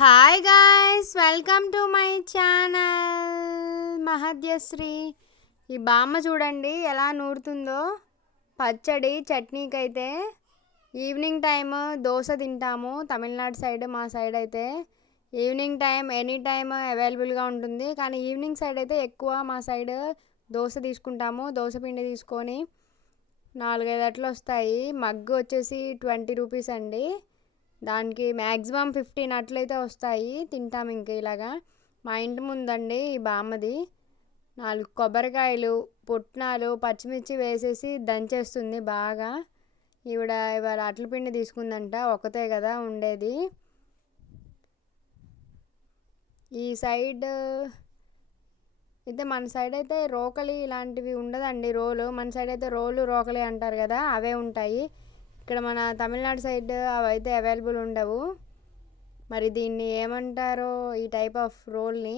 Hi guys, welcome to my channel మహద్యశ్రీ. ఈ బామ్మ చూడండి ఎలా నూరుతుందో. పచ్చడి చట్నీకి అయితే ఈవినింగ్ టైం దోశ తింటాము తమిళనాడు సైడ్. మా సైడ్ అయితే ఈవినింగ్ టైం ఎనీ టైం అవైలబుల్గా ఉంటుంది, కానీ ఈవినింగ్ సైడ్ అయితే ఎక్కువ మా సైడ్ దోశ తీసుకుంటాము. దోశ పిండి తీసుకొని 4-5 అట్లు వస్తాయి. మగ్గు వచ్చేసి 20 రూపీస్ అండి. దానికి మ్యాక్సిమం 15 అట్లయితే వస్తాయి. తింటాం ఇంకా ఇలాగా. మా ఇంటి ముందండి ఈ బామ్మది 4 కొబ్బరికాయలు, పుట్నాలు, పచ్చిమిర్చి వేసేసి దంచేస్తుంది బాగా. ఈవిడ ఇవాళ అట్ల పిండి తీసుకుందంట, ఒక్కతే కదా ఉండేది. ఈ సైడ్ అయితే మన సైడ్ అయితే రోకలి ఇలాంటివి ఉండదండి. రోలు మన సైడ్ అయితే రోలు రోకలి అంటారు కదా, అవే ఉంటాయి. ఇక్కడ మన తమిళనాడు సైడ్ అవైతే అవైలబుల్ ఉండవు. మరి దీన్ని ఏమంటారో ఈ టైప్ ఆఫ్ రోల్ని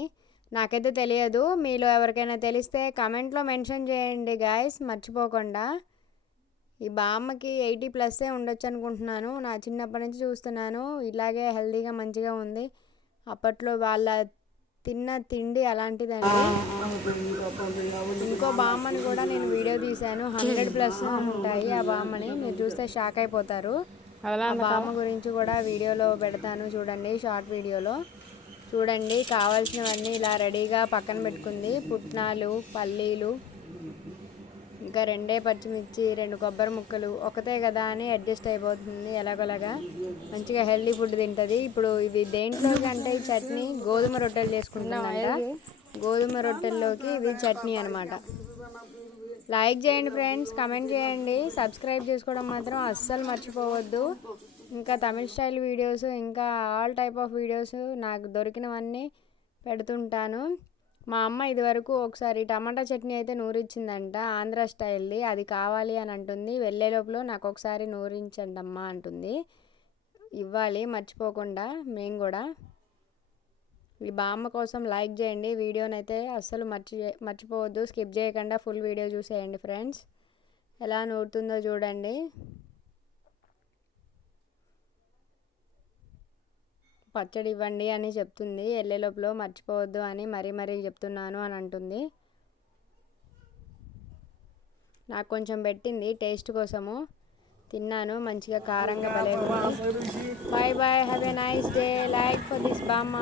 నాకైతే తెలియదు. మీలో ఎవరికైనా తెలిస్తే కమెంట్లో మెన్షన్ చేయండి గాయస్, మర్చిపోకుండా. ఈ బామ్మకి 80+ ఉండొచ్చు అనుకుంటున్నాను. నా చిన్నప్పటి నుంచి చూస్తున్నాను, ఇలాగే హెల్తీగా మంచిగా ఉంది. అప్పట్లో వాళ్ళ తిన్న తిండి అలాంటిదండి. ఇంకో బామ్మని కూడా నేను వీడియో తీశాను, 100+ ఉంటాయి ఆ బామ్మని. మీరు చూస్తే షాక్ అయిపోతారు. ఆ బామ్మ గురించి కూడా వీడియోలో పెడతాను చూడండి, షార్ట్ వీడియోలో. చూడండి, కావాల్సినవన్నీ ఇలా రెడీగా పక్కన పెట్టుకుంది. పుట్నాలు, పల్లీలు, ఇంకా 2 పచ్చిమిర్చి, 2 కొబ్బరి ముక్కలు. ఒకతే కదా అని అడ్జస్ట్ అయిపోతుంది ఎలాగోలాగా. మంచిగా హెల్దీ ఫుడ్ తింటుంది. ఇప్పుడు ఇవి దేంట్లోకి అంటే ఈ చట్నీ గోధుమ రొట్టెలు చేసుకుంటున్నామంట. గోధుమ రొట్టెల్లోకి ఇవి చట్నీ అనమాట. లైక్ చేయండి ఫ్రెండ్స్, కమెంట్ చేయండి, సబ్స్క్రైబ్ చేసుకోవడం మాత్రం అస్సలు మర్చిపోవద్దు. ఇంకా తమిళ స్టైల్ వీడియోస్, ఇంకా ఆల్ టైప్ ఆఫ్ వీడియోస్ నాకు దొరికినవన్నీ పెడుతుంటాను. మా అమ్మ ఇదివరకు ఒకసారి టమాటా చట్నీ అయితే నూరిచ్చిందంట, ఆంధ్ర స్టైల్ది. అది కావాలి అని అంటుంది. వెళ్ళే లోపల నాకు ఒకసారి నూరించండి అమ్మా అంటుంది. ఇవ్వాలి మర్చిపోకుండా మేము కూడా. ఈ బామ్మ కోసం లైక్ చేయండి, వీడియోని అయితే అస్సలు మర్చిపోవద్దు. స్కిప్ చేయకుండా ఫుల్ వీడియో చూసేయండి ఫ్రెండ్స్. ఎలా నూరుతుందో చూడండి. పచ్చడి ఇవ్వండి అని చెప్తుంది, వెళ్ళే లోపల మర్చిపోవద్దు అని మరీ చెప్తున్నాను అని అంటుంది. నాకు కొంచెం పెట్టింది టేస్ట్ కోసము, తిన్నాను. మంచిగా కారంగా భలే ఉంది. Bye bye, have a nice day. Like for this బామ్మ.